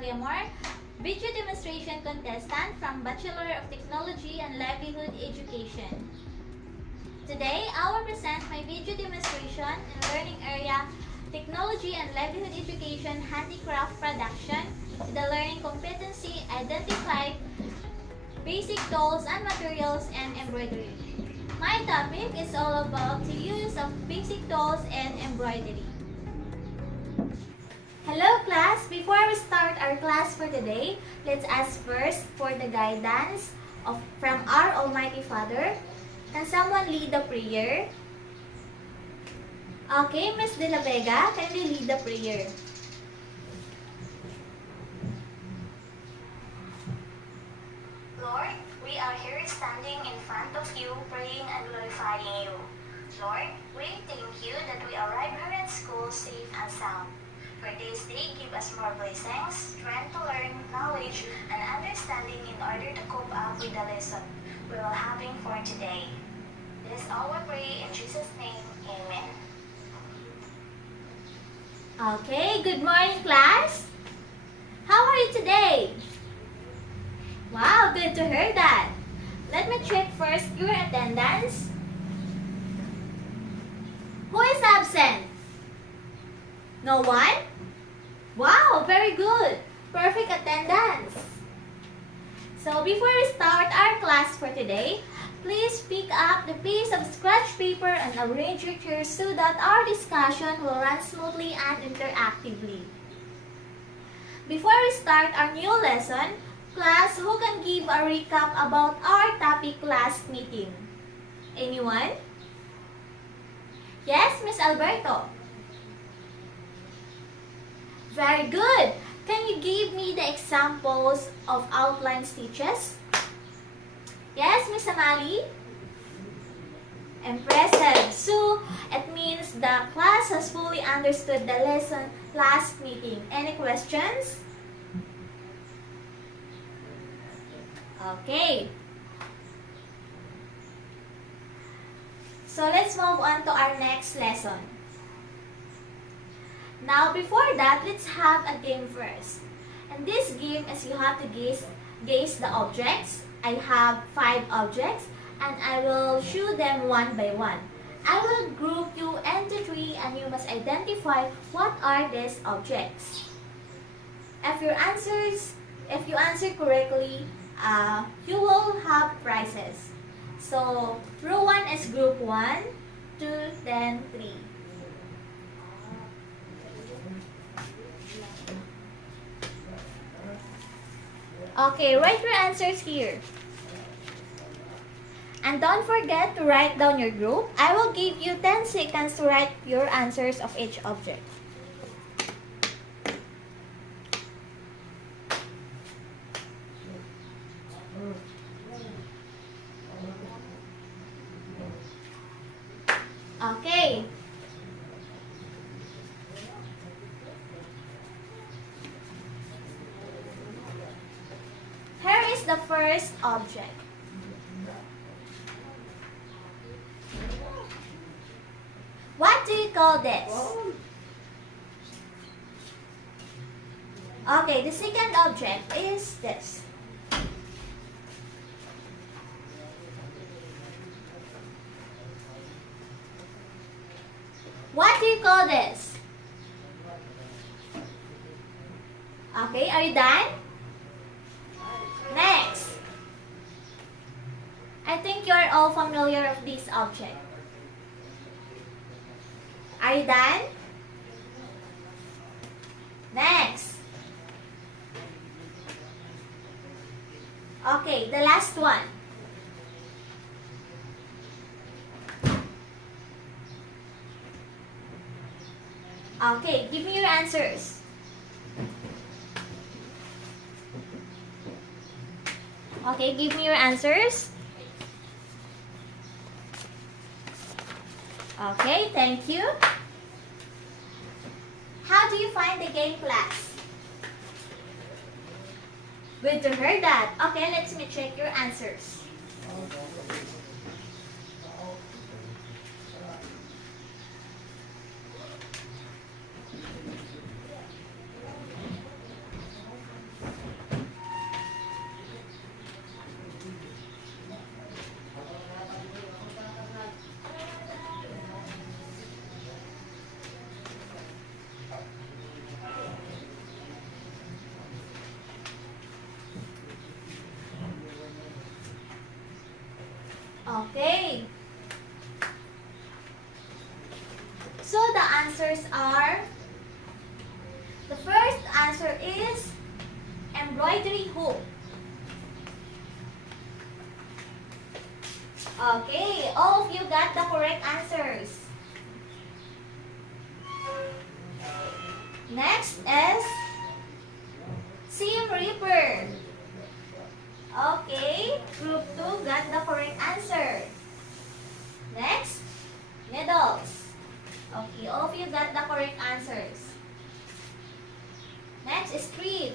Guillemor, video demonstration contestant from Bachelor of Technology and Livelihood Education. Today, I will present my video demonstration in learning area Technology and Livelihood Education Handicraft Production with the learning competency identify basic tools and materials and embroidery. My topic is all about the use of basic tools and embroidery. Hello class! Before we start our class for today, let's ask first for the guidance from our Almighty Father. Can someone lead the prayer? Okay, Ms. De La Vega, can you lead the prayer? Lord, we are here standing in front of you, praying and glorifying you. Lord, we thank you that we arrive here at school safe and sound. For this day, give us more blessings, strength to learn, knowledge, and understanding in order to cope up with the lesson we will having for today. This all we pray in Jesus' name, Amen. Okay, good morning class! How are you today? Wow, good to hear that. Let me check first your attendance. Who is absent? No one? Wow, very good. Perfect attendance. So before we start our class for today, please pick up the piece of scratch paper and arrange your chairs so that our discussion will run smoothly and interactively. Before we start our new lesson, class, who can give a recap about our topic last meeting? Anyone? Yes, Miss Alberto. Very good. Can you give me the examples of outline stitches? Yes, Miss Amali? Impressive. So, it means the class has fully understood the lesson last meeting. Any questions? Okay. So, let's move on to our next lesson. Now, before that, let's have a game first. And this game is you have to guess the objects. I have 5 objects and I will show them one by one. I will group you into 3 and you must identify what are these objects. If you answer correctly, you will have prizes. So, row 1 is group 1, 2, then 3. Okay, write your answers here. And don't forget to write down your group. I will give you 10 seconds to write your answers of each object. Okay. Here is the first object. What do you call this? Okay, the second object is this. What do you call this? Okay, are you done? Next. I think you are all familiar of this object. Are you done? Next. Okay, the last one. Okay, give me your answers. Okay, give me your answers. Okay, thank you. How do you find the game class? Good to hear that. Okay, let me check your answers. Okay. So the answers are, the first answer is embroidery hook. Okay, all of you got the correct answers. Next is seam ripper. Okay, group 2 got the correct answer. Next, needles. Okay, all of you got the correct answers. Next is thread.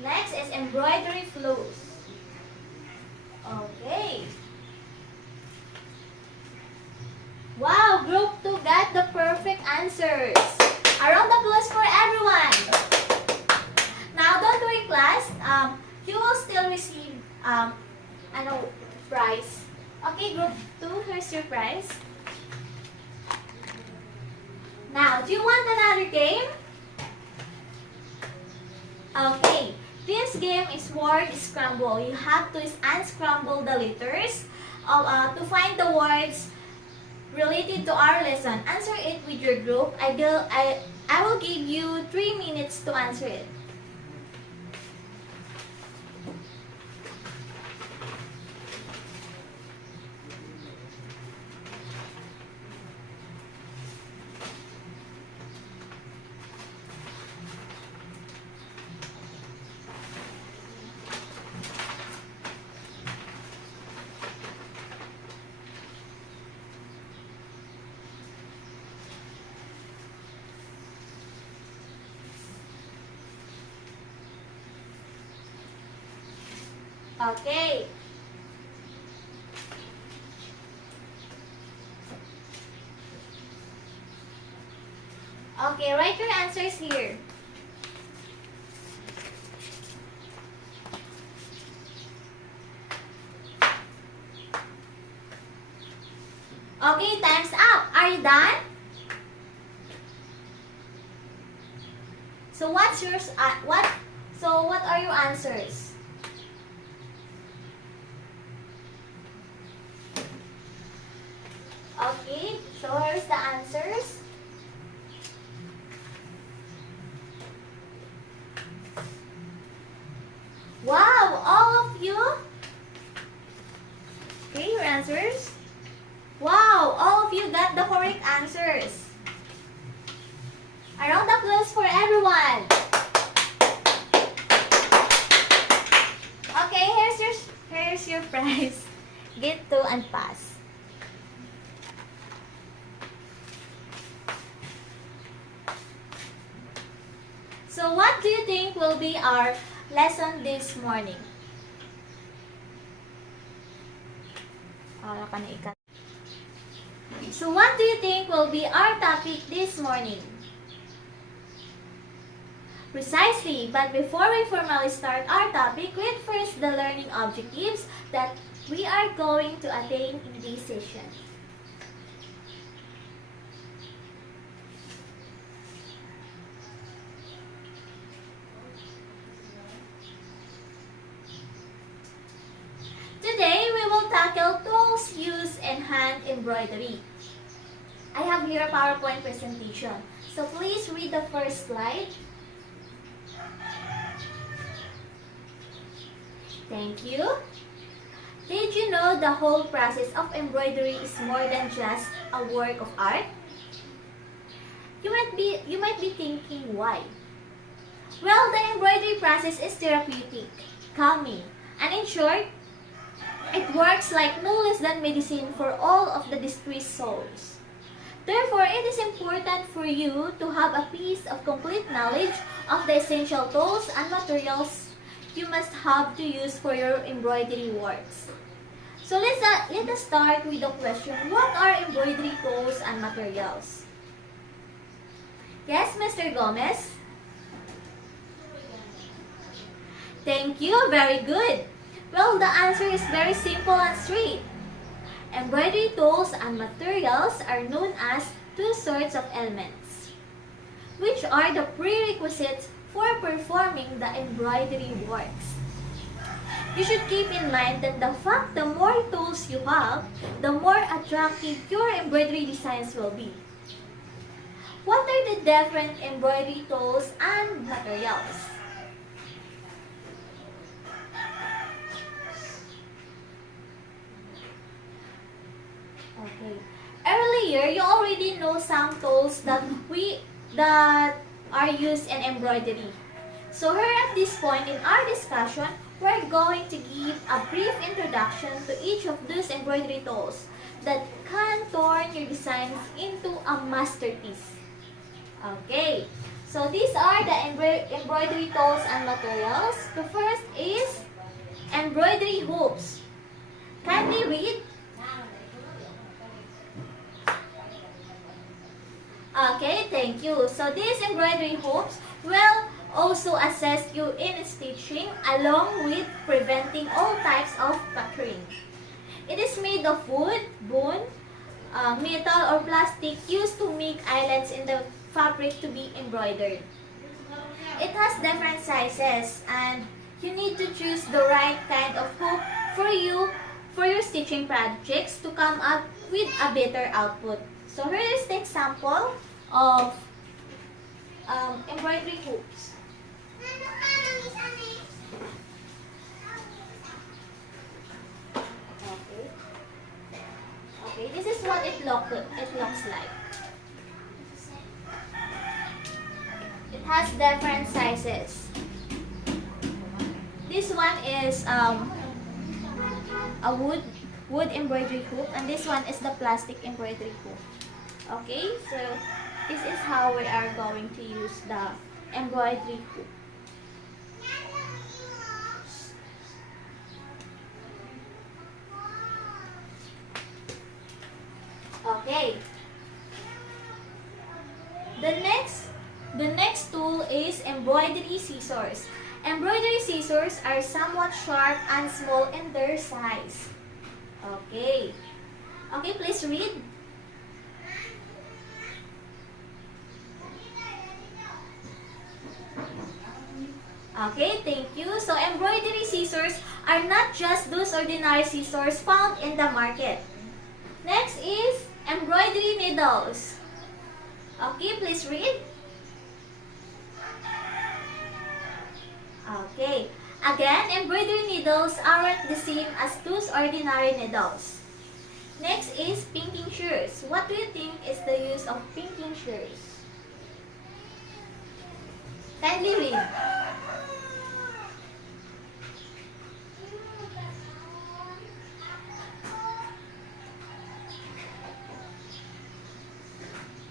Next is embroidery flows. Okay. Wow, group 2 got the perfect answers. A round of applause for everyone. Now, don't worry, class. You will still receive prize. Okay, group 2, here's your prize. Now, do you want another game? Okay, this game is word scramble. You have to unscramble the letters to find the words related to our lesson. Answer it with your group. I will give you 3 minutes to answer it. Okay. Okay, write your answers here. Okay, time's up. Are you done? So what's yours? What are your answers? Okay, so here's the answers. Wow, all of you. Okay, your answers. Wow, all of you got the correct answers. A round of applause for everyone. Okay, here's your prize. Get 2 and pass. So what do you think will be our lesson this morning? So what do you think will be our topic this morning? Precisely, but before we formally start our topic, read first the learning objectives that we are going to attain in this session. Today, we will tackle tools used in hand embroidery. I have here a PowerPoint presentation. So please read the first slide. Thank you. Did you know the whole process of embroidery is more than just a work of art? You might be thinking why? Well, the embroidery process is therapeutic, calming, and in short, it works like no less than medicine for all of the distressed souls. Therefore, it is important for you to have a piece of complete knowledge of the essential tools and materials you must have to use for your embroidery works. So let us start with the question, what are embroidery tools and materials? Yes, Mr. Gomez? Thank you, very good. Well, the answer is very simple and straight. Embroidery tools and materials are known as two sorts of elements, which are the prerequisites for performing the embroidery works. You should keep in mind that the fact the more tools you have, the more attractive your embroidery designs will be. What are the different embroidery tools and materials? Okay. Earlier, you already know some tools that are used in embroidery. So here at this point in our discussion, we're going to give a brief introduction to each of those embroidery tools that can turn your designs into a masterpiece. Okay, so these are the embroidery tools and materials. The first is embroidery hoops. Kindly read. Okay, thank you. So these embroidery hoops will also assist you in stitching along with preventing all types of puckering. It is made of wood, bone, metal or plastic used to make eyelets in the fabric to be embroidered. It has different sizes and you need to choose the right kind of hook for your stitching projects to come up with a better output. So here is the example of embroidery hoops. Okay, this is what it looks like. It has different sizes. This one is a wood embroidery hoop, and this one is the plastic embroidery hoop. Okay, so this is how we are going to use the embroidery hoop. Okay. The next tool is embroidery scissors. Embroidery scissors are somewhat sharp and small in their size. Okay. Okay, please read. Okay, thank you. So embroidery scissors are not just those ordinary scissors found in the market. Next is embroidery needles. Okay, please read. Okay. Again, embroidery needles aren't the same as those ordinary needles. Next is pinking shears. What do you think is the use of pinking shears? Kindly read.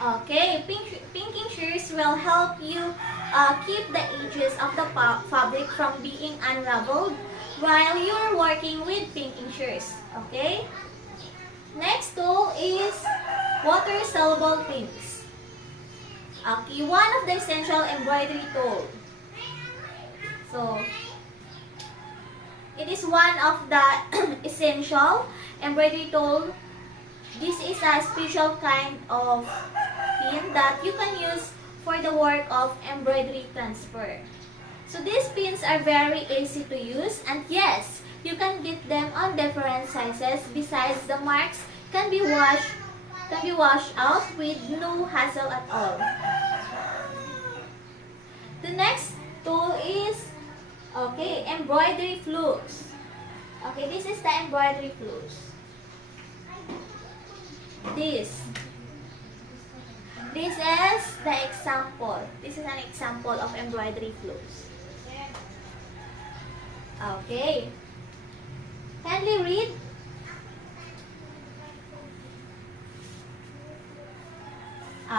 Okay, pinking shears will help you keep the edges of the fabric from being unraveled while you're working with pinking shears. Okay? Next tool is water-soluble pins. Okay, one of the essential embroidery tool. So, it is one of the essential embroidery tool. This is a special kind of pin that you can use for the work of embroidery transfer. So these pins are very easy to use, and yes, you can get them on different sizes. Besides, the marks can be washed out with no hassle at all. The next tool is embroidery flukes. Okay, this is the embroidery flukes. This is the example. This is an example of embroidery flukes. Okay. Kindly read.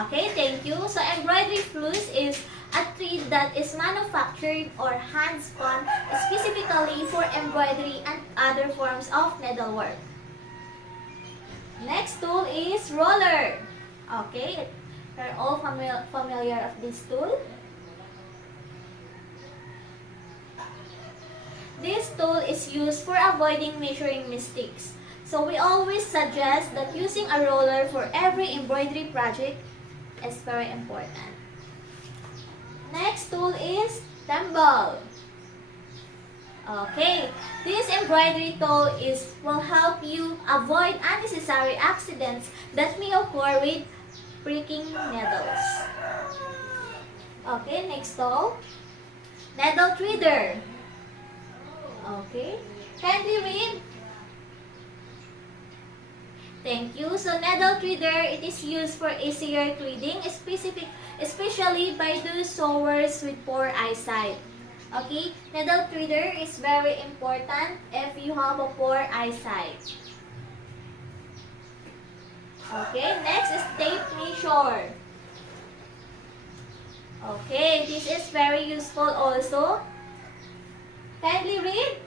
Okay, thank you. So embroidery flukes is a thread that is manufactured or hand-spun specifically for embroidery and other forms of needlework. Next tool is roller. Okay, you're all familiar of this tool. This tool is used for avoiding measuring mistakes. So we always suggest that using a roller for every embroidery project is very important. Next tool is thimble. Okay, this embroidery tool will help you avoid unnecessary accidents that may occur with pricking needles. Okay, next tool, needle threader. Okay, kindly read. Thank you. So needle threader, it is used for easier threading, especially by those sewers with poor eyesight. Okay, needle threader is very important if you have a poor eyesight. Okay, next is tape measure. Okay, this is very useful also. Kindly read.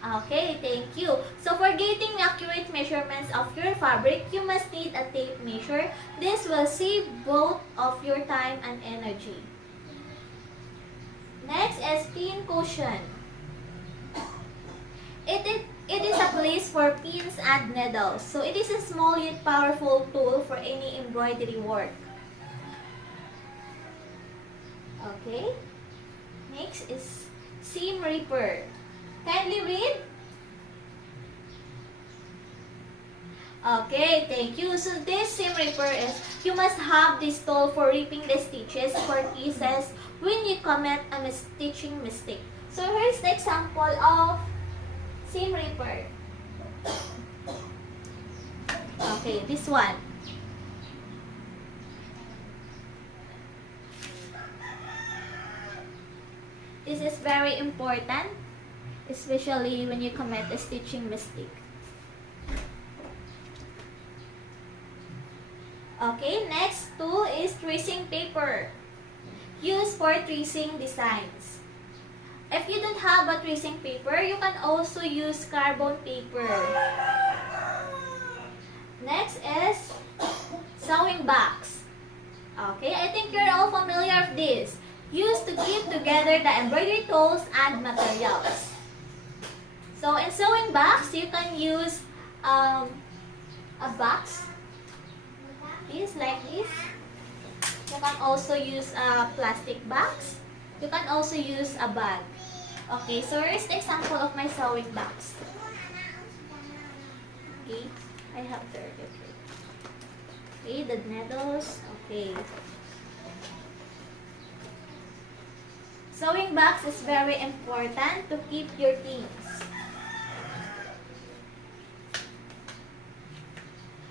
Okay, thank you. So for getting accurate measurements of your fabric, you must need a tape measure. This will save both of your time and energy. Next is pin cushion. It is a place for pins and needles. So it is a small yet powerful tool for any embroidery work. Okay. Next is seam ripper. Kindly read. Okay, thank you. So this seam ripper is, you must have this tool for ripping the stitches for pieces when you commit a stitching mistake. So here's the example of seam ripper. Okay, this one. This is very important, especially when you commit a stitching mistake. Okay, next tool is tracing paper, used for tracing designs. If you don't have a tracing paper, you can also use carbon paper. Next is sewing box. Okay, I think you're all familiar with this. Used to keep together the embroidery tools and materials. So in sewing box, you can use a box. This like this. You can also use a plastic box. You can also use a bag. Okay, so here's the example of my sewing box. Okay, I have 33. Okay, the needles. Okay. Sewing box is very important to keep your things.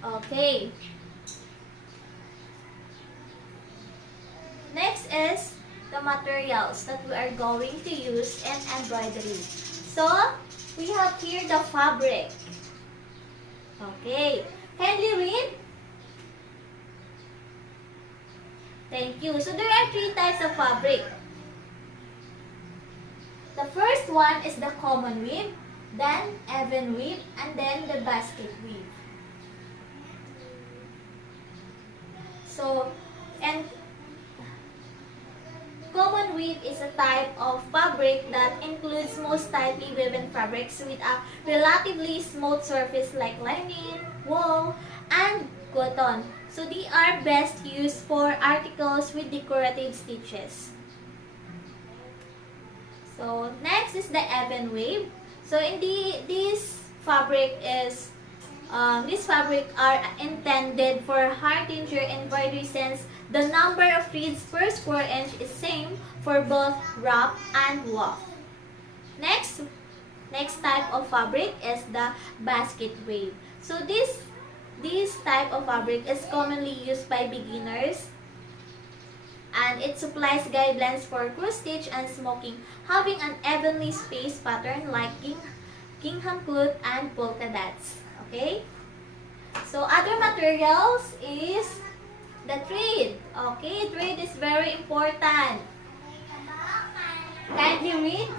Okay. Next is the materials that we are going to use in embroidery. So, we have here the fabric. Okay. Kindly read. Thank you. So, there are 3 types of fabric. The first one is the common weave, then even weave, and then the basket weave. So, and common weave is a type of fabric that includes most tightly woven fabrics with a relatively smooth surface like linen, wool, and cotton. So they are best used for articles with decorative stitches. So next is the even weave. So in this fabric are intended for hardinger embroidery since the number of threads per square inch is same for both wrap and woof. Next type of fabric is the basket weave. So this type of fabric is commonly used by beginners, and it supplies guidelines for cross stitch and smoking, having an evenly spaced pattern like gingham cloth and polka dots. Okay? So other materials is the thread. Okay, thread is very important. Kindly read.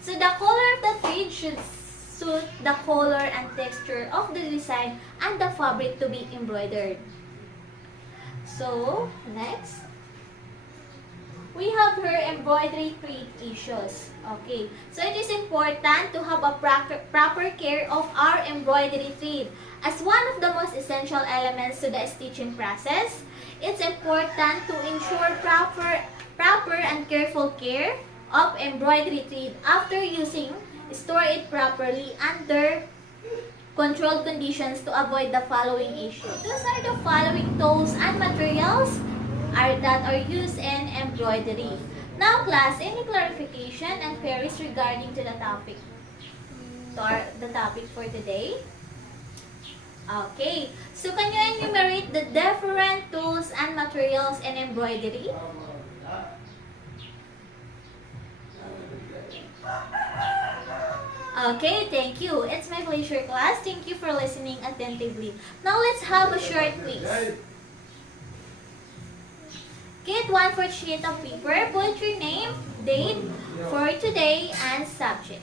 So the color of the thread should suit the color and texture of the design and the fabric to be embroidered. So, next. we have her embroidery thread issues. Okay, so it is important to have a proper care of our embroidery thread. As one of the most essential elements to the stitching process, it's important to ensure proper and careful care of embroidery thread. After using, store it properly under controlled conditions to avoid the following issues. Those are the following tools and materials that are used in embroidery. Now class, any clarification and queries regarding to the topic? The topic for today? Okay, so can you enumerate the different tools and materials in embroidery? Okay, thank you. It's my pleasure, class. Thank you for listening attentively. Now let's have a short quiz. Get 1/4 sheet of paper. Put your name, date for today, and subject.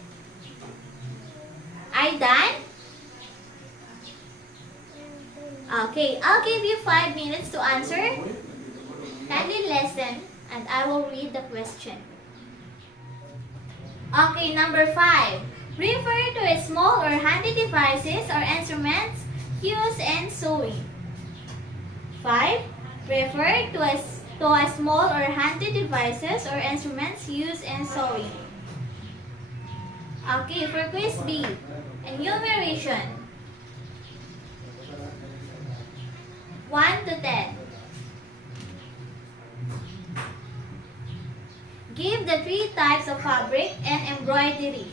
Are you done? Okay, I'll give you 5 minutes to answer. Kindly listen, and I will read the question. Okay, number 5. Refer to a small or handy devices or instruments used in sewing. 5. Refer to a small or handy devices or instruments used in sewing. Okay, for quiz B, enumeration. 1 to 10. Give the 3 types of fabric and embroidery.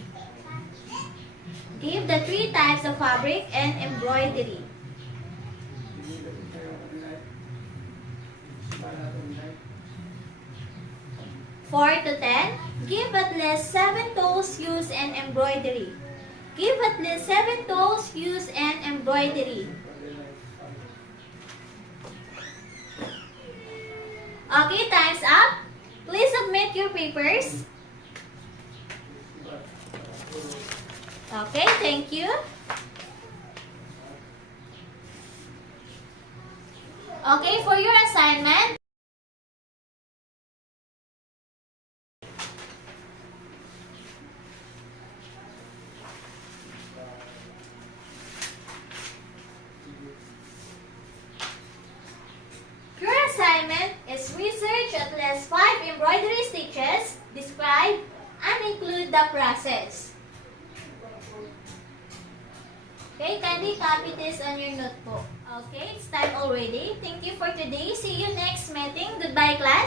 Give the 3 types of fabric and embroidery. 4 to 10. Give at least 7 tools used in embroidery. Give at least 7 tools used in embroidery. Okay, time's up. Please submit your papers. Okay, thank you. Okay, for your assignment, is research at least 5 embroidery stitches, describe and include the process. Okay, kindly copy this on your notebook. Okay, it's time already. Thank you for today. See you next meeting. Goodbye, class.